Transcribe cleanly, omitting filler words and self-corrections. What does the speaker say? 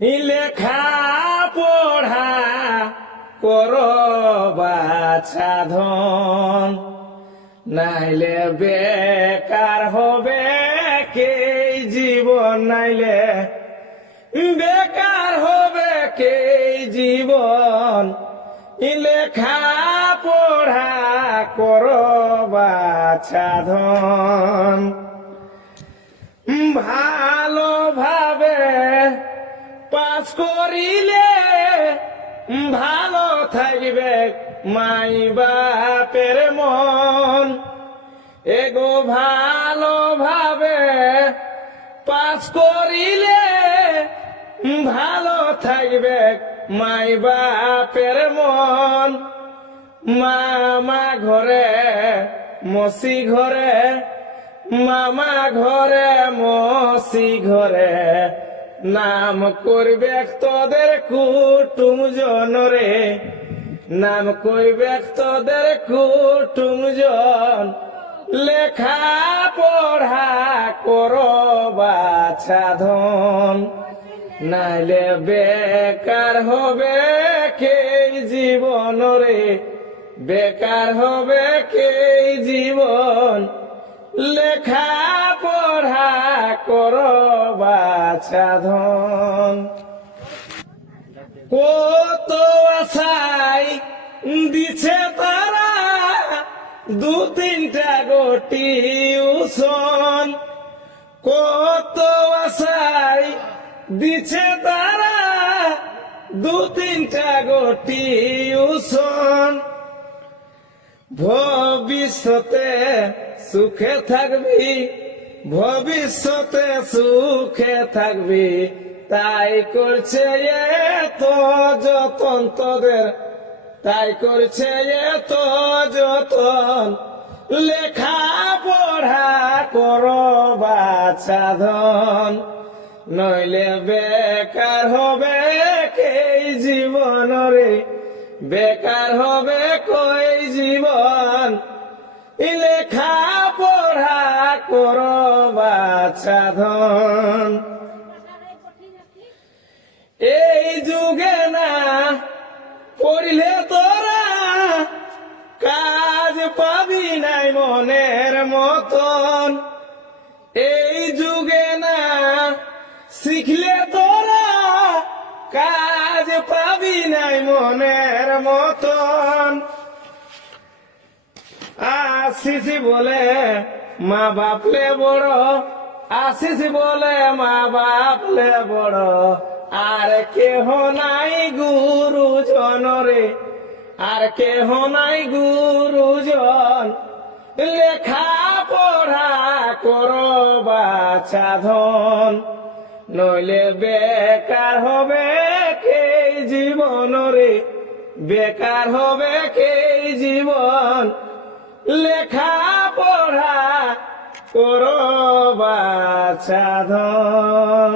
লেখা পড়া করো বাছা ধন, নাইলে বেকার হবে কে জীবন, নাইলে বেকার হবে কে জীবন। লেখা পড়া করো বাছা ধন, ভালোভাবে পাস করিলে ভালো থাকবে মাই বাপের মন। এগো ভালোভাবে পাস করিলে ভালো থাকবে মাই বাপের মন। মামা ঘরে মসি ঘরে, মামা ঘরে মসি ঘরে, নাম করবে তোদের কুটুম জনরে, নাম করবে তোদের কুটুম জন। লেখা পড়া করো বাছা ধন, নাইলে বেকার হবে কে জীবন রে, বেকার হবে কে জীবন। লেখা পড়া করো বাছা ধন। কত আশাই দিছে তারা দু তিনটা গোটি উসন, কত আশাই দিছে তারা দু তিনটা গোটি উসন। ভবিষ্যতে সুখে থাকবি, ভবিষ্যতে সুখে থাকবি, তাই করছে এত যতন তোদের, তাই করছে এত যতন। লেখা পড়া করো বাছা ধন, নইলে বেকার হবে কে জীবন রে, বেকার হবে কই জীবন। লেখা পড়া করো বাছা ধন। এই যুগে না পড়িলে তোরা কাজ পাবি নাই মনের মতন। এই যুগে না শিখলে তোরা কাজ পাবি নাই মনের মতন। আশিস বলে মা বাপলে বড়, আশিস বলে মা বাপলে বড়, আর কেহ নাই গুরুজন রে, আর কেহ নাই গুরুজন। লেখা পড়া করো বাছা ধন, নইলে বেকার হবে কে জীবন রে, বেকার হবে কে জীবন। লেখা পড়া করো বাছা ধন।